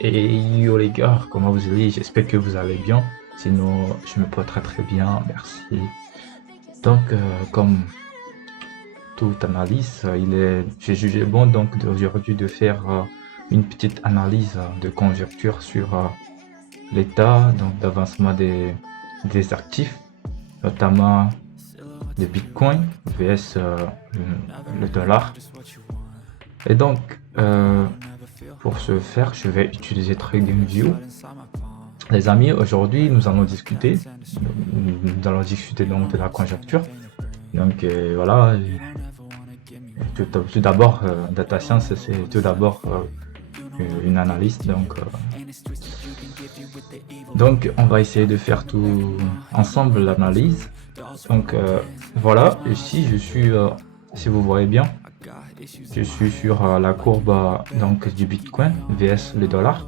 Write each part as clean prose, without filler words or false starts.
Et yo les gars, comment vous allez? J'espère que vous allez bien. Sinon, je me porte très très bien, merci. Donc, comme toute analyse, j'ai jugé bon donc aujourd'hui de faire une petite analyse de conjoncture sur l'état donc d'avancement des actifs, notamment le Bitcoin vs le dollar. Et donc, pour ce faire, je vais utiliser TradingView. Les amis, aujourd'hui, nous allons discuter donc de la conjoncture. Donc voilà, tout d'abord, data science, c'est tout d'abord une analyse. Donc, on va essayer de faire tout ensemble l'analyse. Donc voilà, ici je suis, si vous voyez bien, je suis sur la courbe donc du Bitcoin vs le dollar.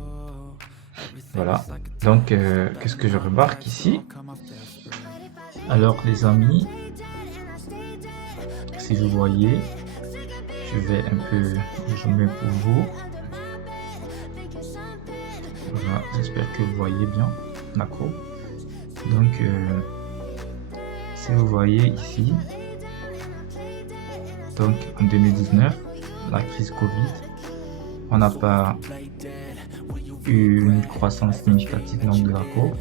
Voilà. Donc qu'est-ce que je remarque ici? Alors les amis, si vous voyez, je vais un peu zoomer pour vous. Voilà, j'espère que vous voyez bien la courbe. Donc si vous voyez ici, donc en 2019, la crise Covid, on n'a pas eu une croissance significative donc de la courbe,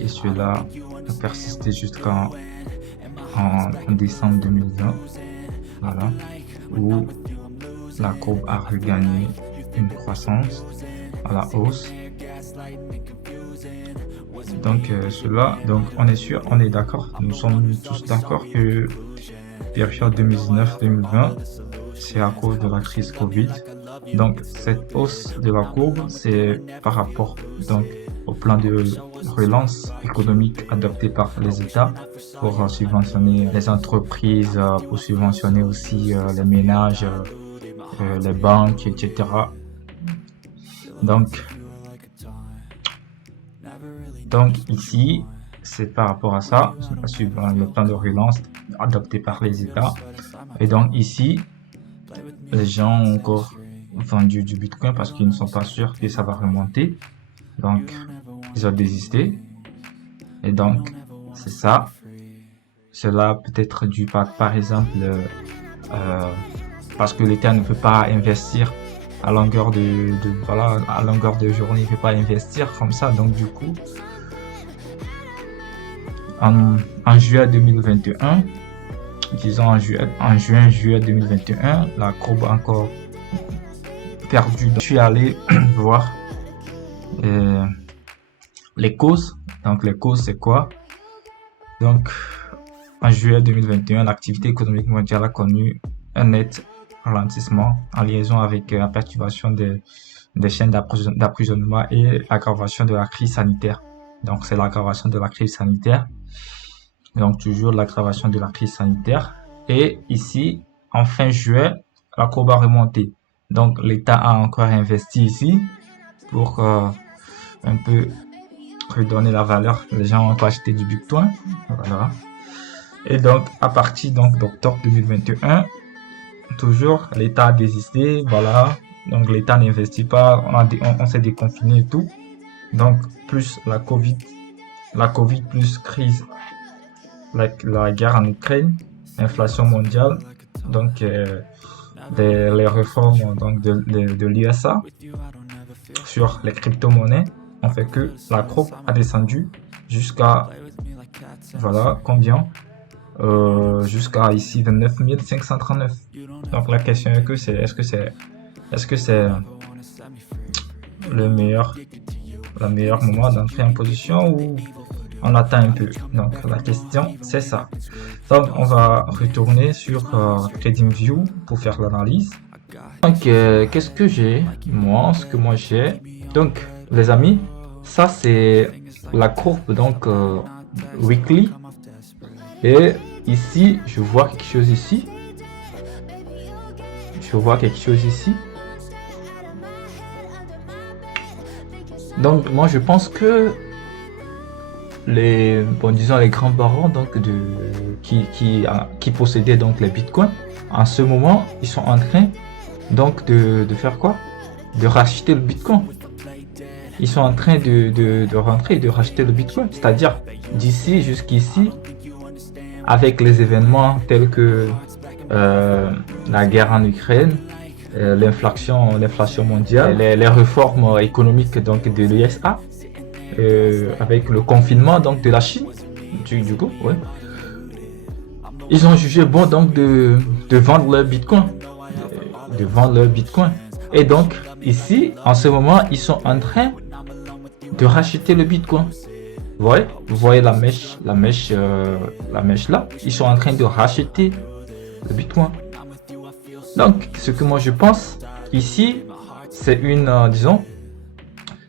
et cela a persisté jusqu'en décembre 2020, voilà, où la courbe a regagné une croissance à la hausse. Donc donc on est sûr, on est d'accord, nous sommes tous d'accord que période 2019-2020, c'est à cause de la crise Covid. Donc cette hausse de la courbe, c'est par rapport donc au plan de relance économique adopté par les États pour subventionner les entreprises, pour subventionner aussi les ménages, les banques, etc. Donc ici, c'est par rapport à ça, suivant le plan de relance adopté par les États. Et donc ici, les gens ont encore vendu du Bitcoin parce qu'ils ne sont pas sûrs que ça va remonter. Donc, ils ont désisté. Et donc, c'est ça. Cela peut être dû par exemple, parce que l'État ne peut pas investir à longueur voilà, à longueur de journée, il ne peut pas investir comme ça. Donc, du coup, en juillet 2021, disons en juin-juillet 2021, la courbe a encore perdu. Je suis allé voir les causes. Donc les causes, c'est quoi? Donc en juillet 2021, l'activité économique mondiale a connu un net ralentissement en liaison avec la perturbation des chaînes d'approvisionnement et l'aggravation de la crise sanitaire. Donc c'est l'aggravation de la crise sanitaire. Donc toujours l'aggravation de la crise sanitaire. Et ici, en fin juillet, la courbe a remonté. Donc l'État a encore investi ici pour un peu redonner la valeur. Les gens ont encore acheté du Bitcoin. Voilà. Et donc à partir d'octobre 2021, toujours l'État a désisté. Voilà. Donc l'État n'investit pas. On s'est déconfiné et tout. Donc plus la Covid plus crise, la guerre en Ukraine, l'inflation mondiale, donc les réformes donc de l'USA sur les crypto-monnaies ont fait que la courbe a descendu jusqu'à, voilà, combien, jusqu'à ici 29 539. Donc la question est que est-ce que c'est le meilleur moment d'entrer en position ou on attend un peu? Donc la question c'est ça. Donc on va retourner sur TradingView pour faire l'analyse. Donc qu'est-ce que j'ai? Ce que moi j'ai. Donc les amis, ça c'est la courbe donc weekly. Et ici je vois quelque chose ici. Donc moi je pense que les grands barons donc qui possédaient donc les bitcoins, en ce moment ils sont en train donc de faire quoi? De racheter le bitcoin. ils sont en train de rentrer et de racheter le Bitcoin. C'est-à-dire, d'ici jusqu'ici, avec les événements tels que la guerre en Ukraine, l'inflation mondiale, les réformes économiques donc de l'USA, avec le confinement donc de la Chine, du coup, ouais. Ils ont jugé bon donc de vendre leur Bitcoin, Et donc ici, en ce moment, ils sont en train de racheter le Bitcoin. Vous voyez la mèche là. Ils sont en train de racheter le Bitcoin. Donc, ce que moi je pense ici, c'est une,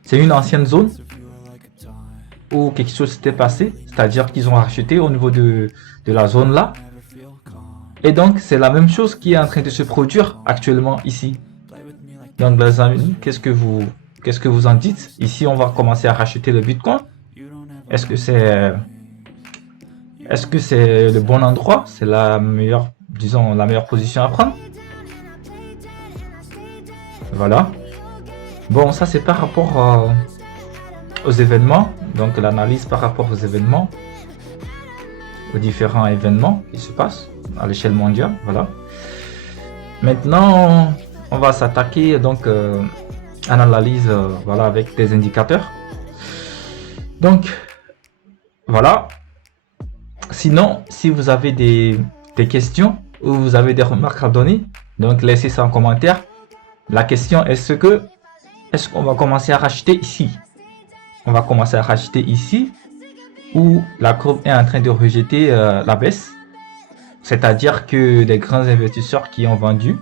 c'est une ancienne zone où quelque chose s'était passé, c'est-à-dire qu'ils ont racheté au niveau de la zone là. Et donc, c'est la même chose qui est en train de se produire actuellement ici. Donc, les amis, qu'est-ce que vous en dites? Ici, on va commencer à racheter le Bitcoin. Est-ce que c'est le bon endroit? C'est la meilleure, disons, la meilleure position à prendre? Voilà. Bon, ça c'est par rapport aux événements. Donc, l'analyse par rapport aux événements, aux différents événements qui se passent à l'échelle mondiale. Voilà. Maintenant, on va s'attaquer donc à l'analyse voilà, avec des indicateurs. Donc, voilà. Sinon, si vous avez des questions ou vous avez des remarques à donner, donc laissez ça en commentaire. La question est-ce qu'on va commencer à racheter ici? On va commencer à racheter ici où la courbe est en train de rejeter la baisse. C'est-à-dire que les grands investisseurs qui ont vendu,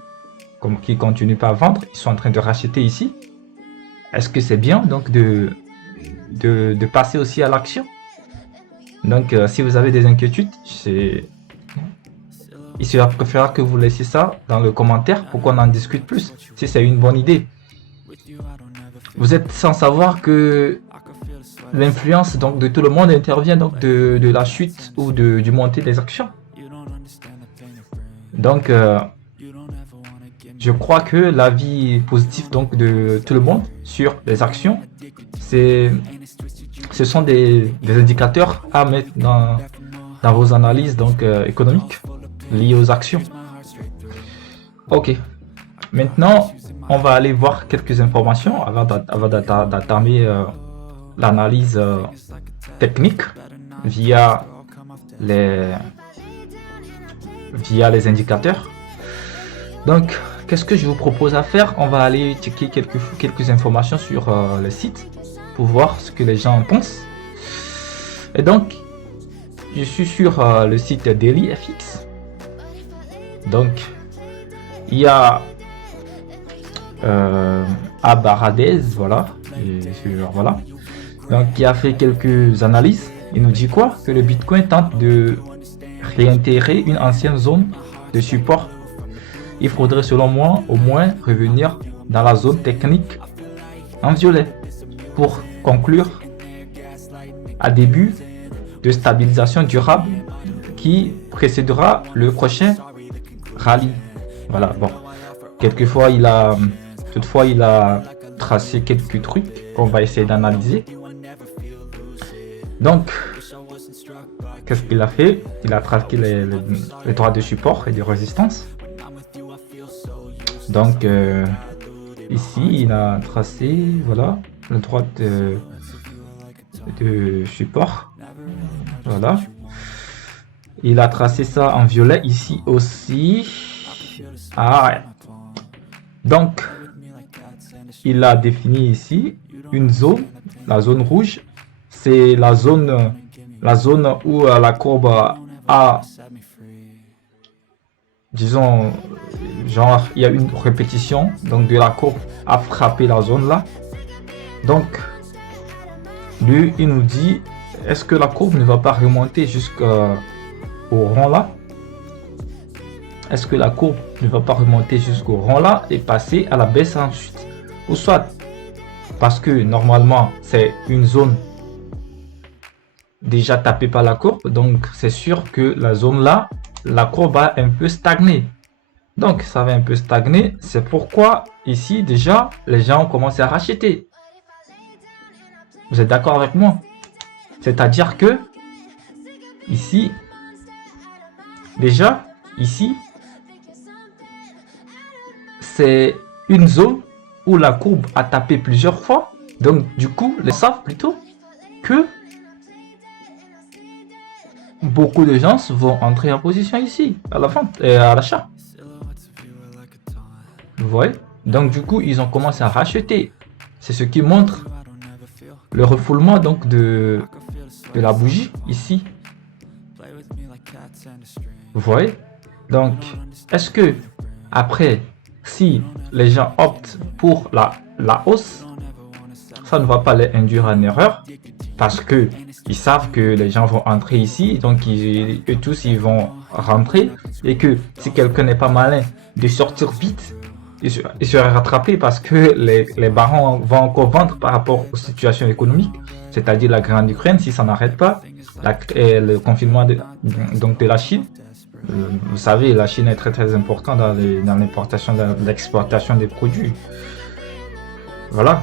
qui continuent pas à vendre, ils sont en train de racheter ici. Est-ce que c'est bien donc de passer aussi à l'action? Donc si vous avez des inquiétudes, il sera préférable que vous laissiez ça dans le commentaire pour qu'on en discute plus, si c'est une bonne idée. Vous êtes sans savoir que l'influence donc de tout le monde intervient donc de la chute ou du montée des actions. Donc je crois que l'avis positif donc de tout le monde sur les actions, ce sont des indicateurs à mettre dans vos analyses donc économiques liées aux actions. Ok. Maintenant, on va aller voir quelques informations avant d'entamer l'analyse technique via les indicateurs. Donc, qu'est-ce que je vous propose à faire? On va aller checker quelques informations sur le site pour voir ce que les gens en pensent. Et donc, je suis sur le site DailyFX. Donc, il y a Abaradez, voilà, voilà. Donc, qui a fait quelques analyses. Il nous dit quoi? Que le Bitcoin tente de réintégrer une ancienne zone de support. Il faudrait selon moi au moins revenir dans la zone technique en violet pour conclure à début de stabilisation durable qui précédera le prochain rallye. Voilà, bon. Toutefois, il a tracé quelques trucs qu'on va essayer d'analyser. Donc, qu'est-ce qu'il a fait? Il a tracé les droits de support et de résistance. Donc, ici, il a tracé, voilà, le droit de support. Voilà. Il a tracé ça en violet ici aussi. Ah, donc, il a défini ici une zone, la zone rouge. C'est la zone où la courbe a, disons, genre, il y a une répétition, donc de la courbe a frappé la zone là. Donc, lui, il nous dit, est-ce que la courbe ne va pas remonter jusqu'au rond là? Est-ce que la courbe ne va pas remonter jusqu'au rond là et passer à la baisse ensuite? Ou soit, parce que normalement, c'est une zone déjà tapée par la courbe, donc c'est sûr que la zone là, la courbe va un peu stagner. Donc, ça va un peu stagner. C'est pourquoi, ici, déjà, les gens ont commencé à racheter. Vous êtes d'accord avec moi? C'est-à-dire que ici, déjà, ici, c'est une zone où la courbe a tapé plusieurs fois. Donc, du coup, les savent plutôt que beaucoup de gens vont entrer en position ici, à la vente et à l'achat. Vous voyez? Donc, du coup, ils ont commencé à racheter. C'est ce qui montre le refoulement donc de la bougie ici. Vous voyez? Donc, est-ce que après, si les gens optent pour la hausse, ça ne va pas les induire en erreur parce que ils savent que les gens vont entrer ici, donc eux tous ils vont rentrer et que si quelqu'un n'est pas malin de sortir vite, il serait rattrapé parce que les barons vont encore vendre par rapport aux situations économiques, c'est-à-dire la guerre en Ukraine, si ça n'arrête pas, le confinement donc de la Chine. Vous savez, la Chine est très importante dans l'importation, l'exportation des produits. Voilà.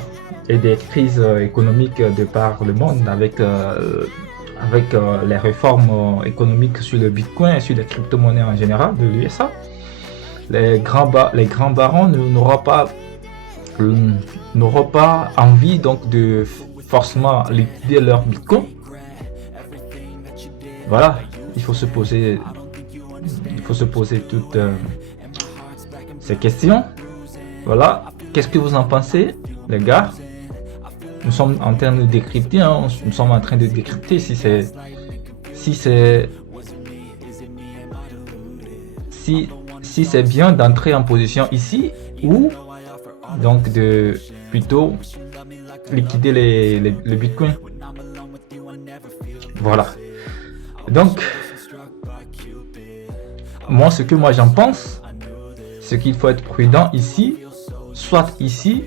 Et des crises économiques de par le monde avec les réformes économiques sur le Bitcoin et sur les crypto-monnaies en général de l'USA. Les grands barons n'auront pas envie donc de forcément liquider leur Bitcoin. Voilà, il faut se poser toutes ces questions. Voilà, qu'est-ce que vous en pensez, les gars? Nous sommes en train de décrypter, hein. Nous sommes en train de décrypter si c'est bien d'entrer en position ici ou donc de plutôt liquider le Bitcoin. Voilà. Donc, moi, ce que j'en pense, c'est qu'il faut être prudent ici. Soit ici,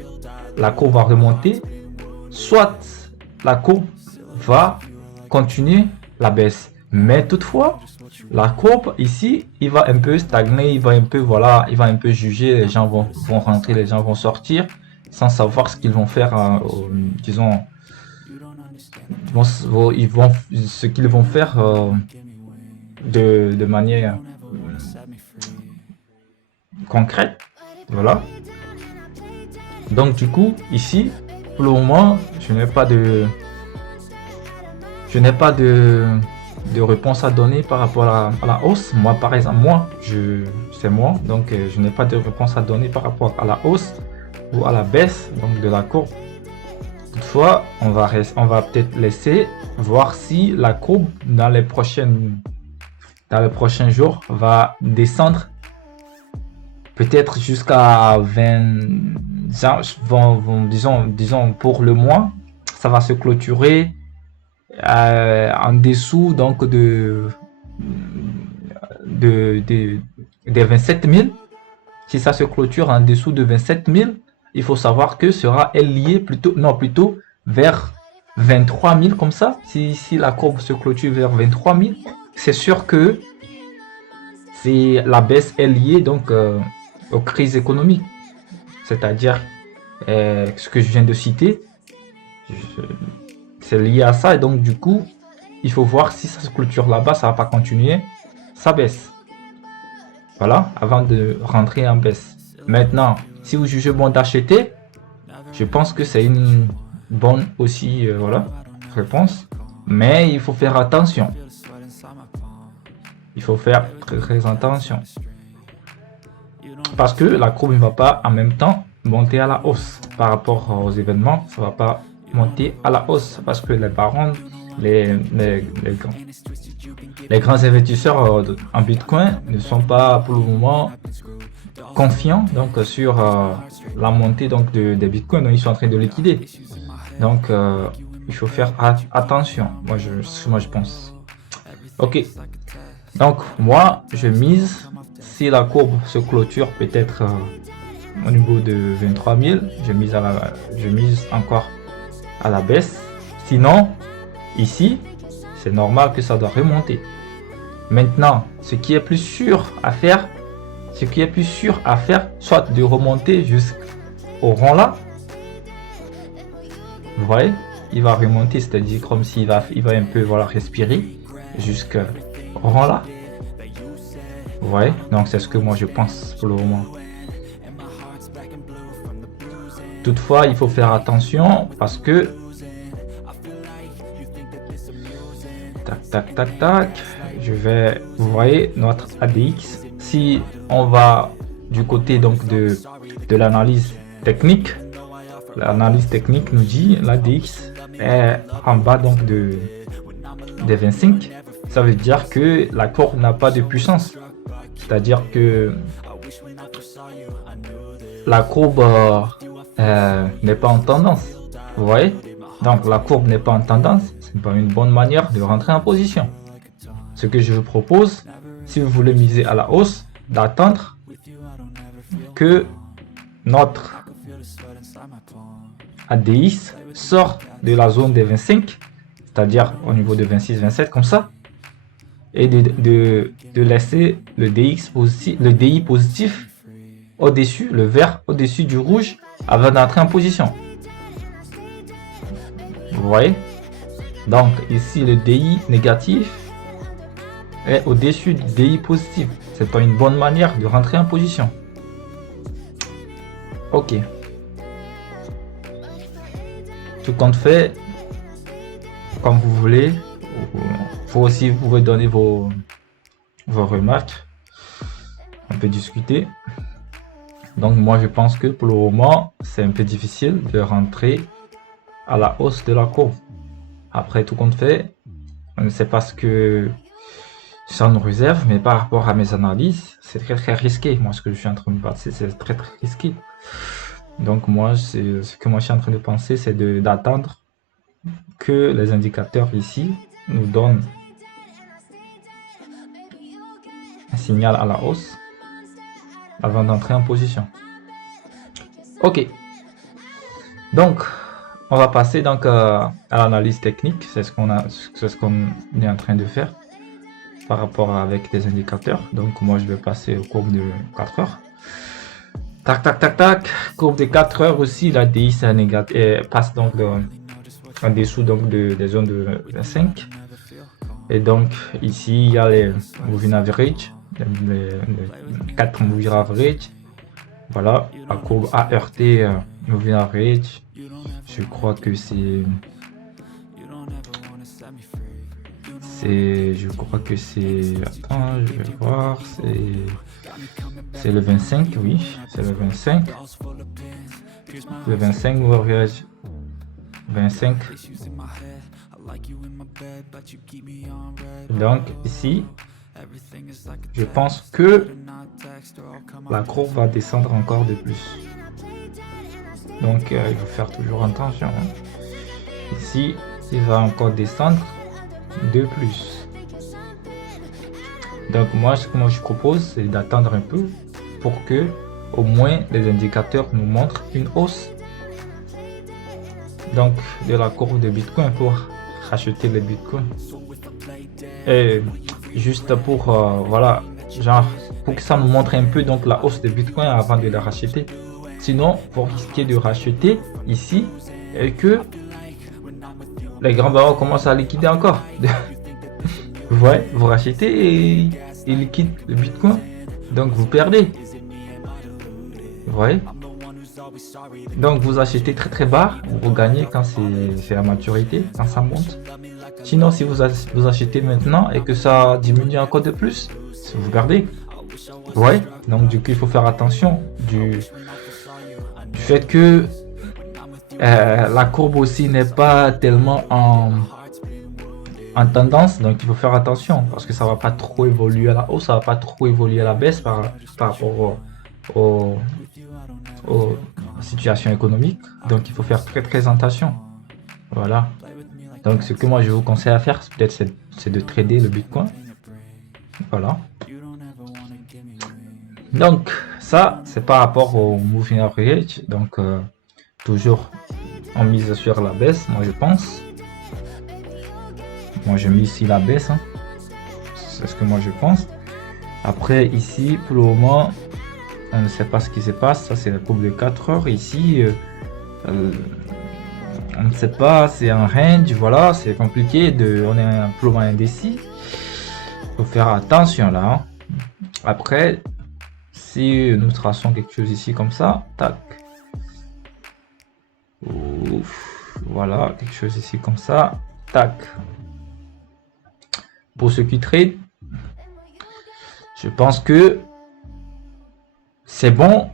la courbe va remonter, soit la courbe va continuer la baisse. Mais toutefois, la courbe ici, il va un peu stagner, il va un peu juger, les gens vont rentrer, les gens vont sortir sans savoir ce qu'ils vont faire, disons, ce qu'ils vont faire de manière concrète. Voilà. Donc du coup, ici, pour le moment, je n'ai pas de réponse à donner par rapport à la hausse. Moi, par exemple, c'est moi, donc je n'ai pas de réponse à donner par rapport à la hausse ou à la baisse donc de la courbe. Toutefois, on va peut-être laisser voir si la courbe dans les prochains jours va descendre peut-être jusqu'à 20, disons pour le mois, ça va se clôturer en dessous donc des 27 000. Si ça se clôture en dessous de 27 000, il faut savoir que sera lié plutôt vers 23 000 comme ça. Si la courbe se clôture vers 23 000, c'est sûr que la baisse est liée donc aux crises économiques, c'est-à-dire ce que je viens de citer, c'est lié à ça. Et donc du coup, il faut voir si ça se clôture là-bas, ça va pas continuer, ça baisse. Voilà, avant de rentrer en baisse. Maintenant, si vous jugez bon d'acheter, je pense que c'est une bonne aussi réponse. Mais il faut faire attention. Il faut faire très attention. Parce que la courbe ne va pas en même temps monter à la hausse. Par rapport aux événements, ça ne va pas monter à la hausse. Parce que les barons, les grands investisseurs en Bitcoin ne sont pas pour le moment confiants donc, sur la montée donc, des Bitcoins. Donc, ils sont en train de liquider. Donc, il faut faire attention. Moi, je pense. Ok. Donc, moi, je mise, si la courbe se clôture peut-être au niveau de 23 000, je mise encore à la baisse. Sinon, ici, c'est normal que ça doit remonter. Maintenant, ce qui est plus sûr à faire, soit de remonter jusqu'au rond là. Vous voyez, il va remonter, c'est-à-dire comme s'il va, il va un peu, voilà, respirer jusqu'au rang là. Vous voyez, donc c'est ce que moi je pense pour le moment. Toutefois, il faut faire attention parce que tac, je vais, vous voyez notre ADX. Si on va du côté donc de l'analyse technique nous dit l'ADX est en bas donc des 25. Ça veut dire que la courbe n'a pas de puissance, c'est-à-dire que la courbe n'est pas en tendance. Vous voyez, donc la courbe n'est pas en tendance. C'est pas une bonne manière de rentrer en position. Ce que je vous propose, si vous voulez miser à la hausse, d'attendre que notre ADX sort de la zone des 25, c'est-à-dire au niveau de 26-27 comme ça, et de laisser le DX positif, le DI positif au-dessus, le vert au-dessus du rouge avant d'entrer en position. Vous voyez? Donc ici le DI négatif est au-dessus du DI positif. C'est pas une bonne manière de rentrer en position. Ok. Tout compte fait, comme vous voulez. Vous aussi, vous pouvez donner vos remarques. On peut discuter. Donc moi je pense que pour le moment c'est un peu difficile de rentrer à la hausse de la courbe. Après tout compte fait, on ne sait pas ce que ça nous réserve, mais par rapport à mes analyses, c'est très risqué. Moi ce que je suis en train de passer, c'est très risqué. Donc moi ce que moi je suis en train de penser, c'est d'attendre que les indicateurs ici nous donnent un signal à la hausse avant d'entrer en position. Ok, donc on va passer donc à l'analyse technique. C'est ce qu'on est en train de faire par rapport avec des indicateurs. Donc moi je vais passer aux courbes de 4 heures. Tac, courbe de 4 heures aussi, la DI passe donc en dessous donc des zones de 25. Et donc ici il y a les moving average, les 4 moving average. Voilà, la courbe ART moving average. Je crois que c'est attends, je vais voir, c'est le 25, oui, c'est le 25. Le 25 average 25. Donc ici je pense que la courbe va descendre encore de plus. Donc il faut faire toujours attention. Ici il va encore descendre de plus. Donc moi ce que je propose, c'est d'attendre un peu pour que au moins les indicateurs nous montrent une hausse donc de la courbe de Bitcoin pour racheter les Bitcoins. Et juste pour voilà, genre pour que ça nous montre un peu donc la hausse de Bitcoin avant de la racheter. Sinon, vous risquez de racheter ici et que les grands barons commencent à liquider encore. Vous voyez, vous rachetez et ils liquident le Bitcoin, donc vous perdez. Vous voyez, donc vous achetez très bas, vous gagnez quand c'est la maturité, quand ça monte. Sinon, si vous achetez maintenant et que ça diminue encore de plus, vous perdez. Vous voyez, donc du coup il faut faire attention du fait que la courbe aussi n'est pas tellement en tendance, donc il faut faire attention parce que ça va pas trop évoluer à la hausse, ça va pas trop évoluer à la baisse par rapport aux situations économiques. Donc il faut faire très attention. Voilà, donc ce que moi je vous conseille à faire, c'est de trader le Bitcoin. Voilà, donc ça c'est par rapport au moving average. Donc toujours on mise sur la baisse, moi je pense. Moi je mise ici la baisse, hein. C'est ce que moi je pense. Après ici pour le moment on ne sait pas ce qui se passe. Ça c'est la courbe de 4 heures. Ici On ne sait pas, c'est un range, voilà, c'est compliqué, on est un peu moins indécis. Faut faire attention là. Hein. Après, si nous traçons quelque chose ici comme ça, tac. Ouf, voilà, quelque chose ici comme ça, tac. Pour ceux qui trade, je pense que c'est bon.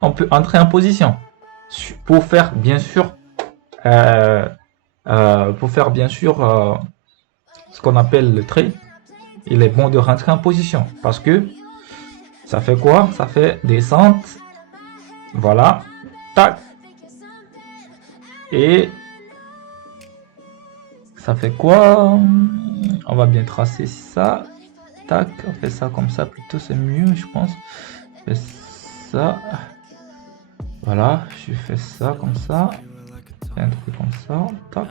On peut entrer en position pour faire bien sûr ce qu'on appelle le trade. Il est bon de rentrer en position parce que ça fait quoi? Ça fait descente, voilà, tac, et ça fait quoi? On va bien tracer ça, tac, on fait ça comme ça plutôt, c'est mieux je pense. On fait ça, voilà, je fais ça comme ça, un truc comme ça, tac,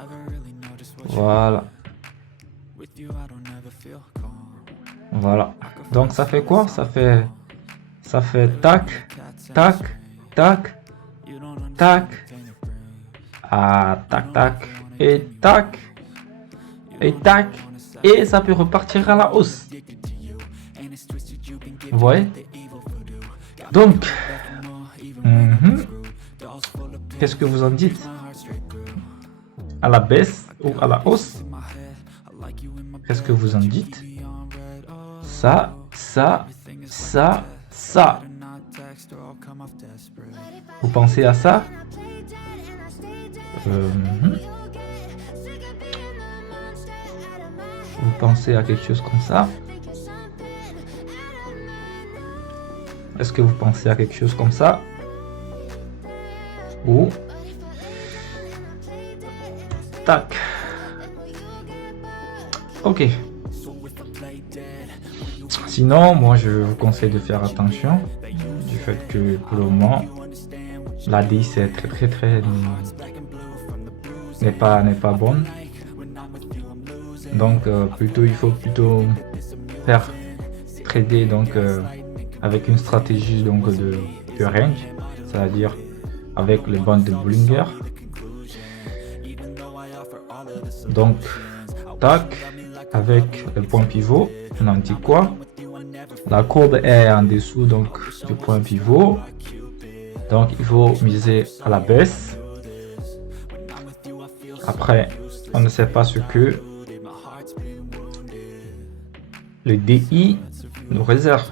voilà. Voilà. Donc ça fait quoi? Ça fait tac, tac, tac, tac, tac, tac, et tac, et tac, et ça peut repartir à la hausse. Vous voyez? Donc, qu'est-ce que vous en dites? À la baisse ou à la hausse? Qu'est-ce que vous en dites? Ça. Vous pensez à ça? Vous pensez à quelque chose comme ça? Est-ce que vous pensez à quelque chose comme ça? Ou tac. Ok. Sinon, moi je vous conseille de faire attention du fait que pour le moment la 10 est très n'est pas bonne. Donc il faut plutôt faire trader donc avec une stratégie donc de range, c'est-à-dire avec les bandes de Bollinger. Donc tac, avec le point pivot, on en dit quoi? La courbe est en dessous donc du point pivot, donc il faut miser à la baisse. Après, on ne sait pas ce que le DI nous réserve,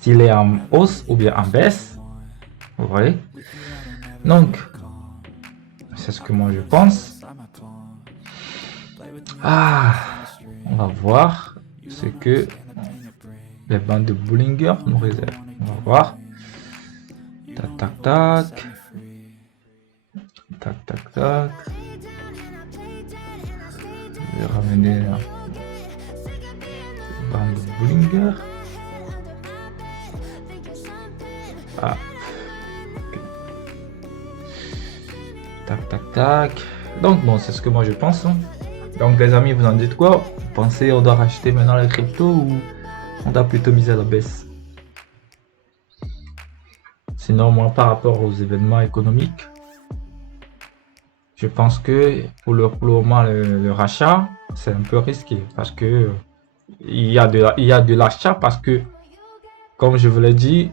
s'il est en hausse ou bien en baisse. Vous voyez? Donc, c'est ce que moi je pense. On va voir ce que les bandes de Bollinger nous réservent. On va voir. Tac, tac, tac. Tac, tac, tac. Je vais ramener la bande de Bollinger. Okay. Tac, tac, tac. Donc, bon, c'est ce que moi je pense. Hein. Donc, les amis, vous en dites quoi? Vous pensez on doit racheter maintenant les cryptos ou on doit plutôt miser à la baisse? Sinon, moi, par rapport aux événements économiques, je pense que pour le moment, le rachat, c'est un peu risqué parce que il y a de l'achat parce que, comme je vous l'ai dit,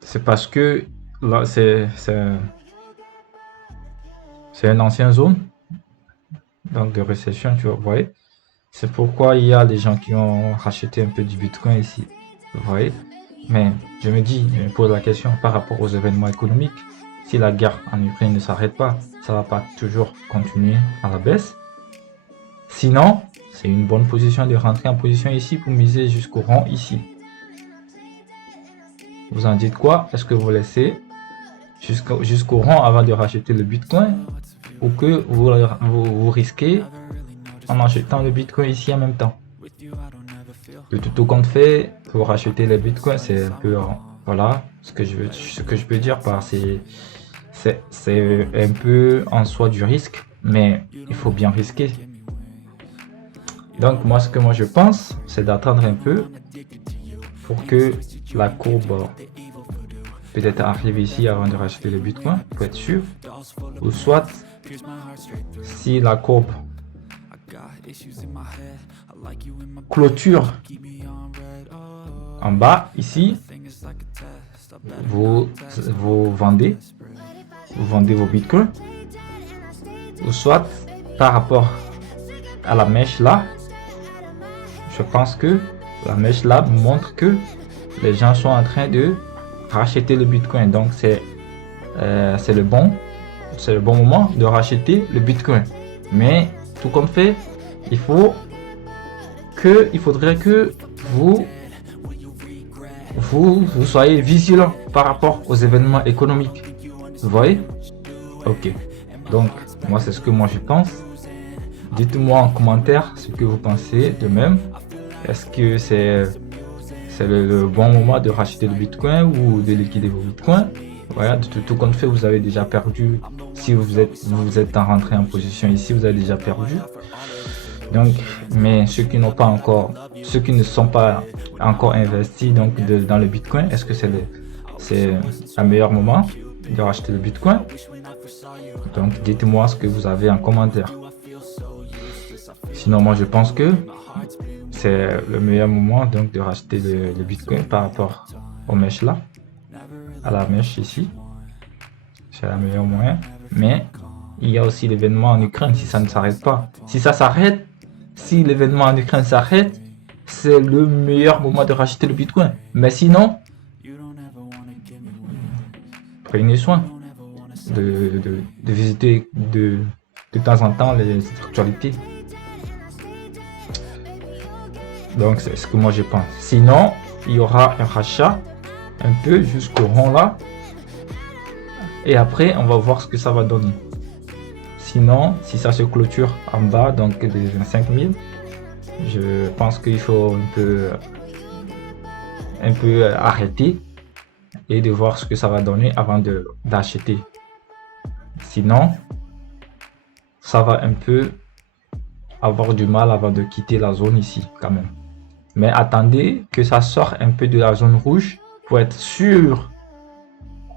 c'est parce que là, c'est une ancienne zone donc de récession, tu vois, vous voyez. C'est pourquoi il y a des gens qui ont racheté un peu du Bitcoin ici, vous voyez. Mais je me pose la question par rapport aux événements économiques. Si la guerre en Ukraine ne s'arrête pas, ça va pas toujours continuer à la baisse. Sinon, c'est une bonne position de rentrer en position ici pour miser jusqu'au rond ici. Vous en dites quoi? Est-ce que vous laissez jusqu'au rond avant de racheter le Bitcoin ou que vous risquez en achetant le Bitcoin ici en même temps? De tout compte fait, pour racheter les Bitcoins, c'est un peu voilà ce que je peux dire par c'est un peu en soi du risque, mais il faut bien risquer. Donc moi, ce que je pense, c'est d'attendre un peu pour que la courbe peut-être arriver ici avant de racheter le Bitcoin pour être sûr. Ou soit, si la courbe clôture en bas ici, vous vendez vos bitcoins. Ou soit par rapport à la mèche là, je pense que la mèche là montre que les gens sont en train de racheter le bitcoin. Donc c'est le bon moment de racheter le bitcoin. Mais tout comme fait, il faudrait que vous soyez vigilant par rapport aux événements économiques. Vous voyez? Ok. Donc, moi, c'est ce que je pense. Dites-moi en commentaire ce que vous pensez de même. Est-ce que c'est le bon moment de racheter le Bitcoin ou de liquider vos Bitcoins? Voilà, de tout compte fait, vous avez déjà perdu. Si vous êtes rentré en position ici, vous avez déjà perdu. Donc, mais ceux qui ne sont pas encore investis dans le Bitcoin, est-ce que c'est un meilleur moment de racheter le Bitcoin? Donc, dites-moi ce que vous avez en commentaire. Sinon, moi, je pense que c'est le meilleur moment donc de racheter le Bitcoin par rapport aux mèches là, à la mèche ici. C'est le meilleur moyen. Mais il y a aussi l'événement en Ukraine si ça ne s'arrête pas. Si l'événement en Ukraine s'arrête, c'est le meilleur moment de racheter le Bitcoin. Mais sinon, prenez soin de visiter de temps en temps les actualités. Donc c'est ce que moi je pense. Sinon, il y aura un rachat un peu jusqu'au rond là. Et après, on va voir ce que ça va donner. Sinon, si ça se clôture en bas, donc des 25 000, je pense qu'il faut un peu arrêter et de voir ce que ça va donner avant d'acheter. Sinon, ça va un peu avoir du mal avant de quitter la zone ici quand même. Mais attendez que ça sorte un peu de la zone rouge pour être sûr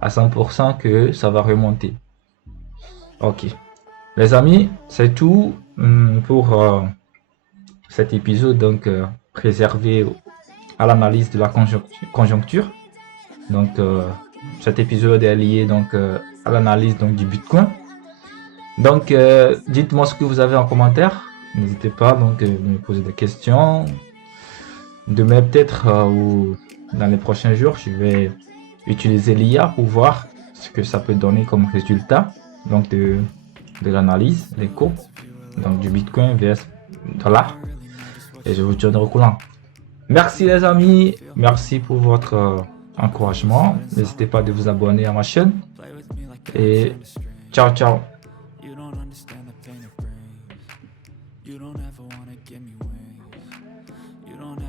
à 100% que ça va remonter. Ok. Les amis, c'est tout pour cet épisode donc réservé à l'analyse de la conjoncture. Donc cet épisode est lié donc à l'analyse donc du Bitcoin. Donc dites-moi ce que vous avez en commentaire. N'hésitez pas donc de me poser des questions. Demain peut-être ou dans les prochains jours, je vais utiliser l'IA pour voir ce que ça peut donner comme résultat donc de l'analyse des courbes donc du Bitcoin vs dollar, et je vous tiendrai au courant. Merci les amis, merci pour votre encouragement. N'hésitez pas de vous abonner à ma chaîne et ciao ciao.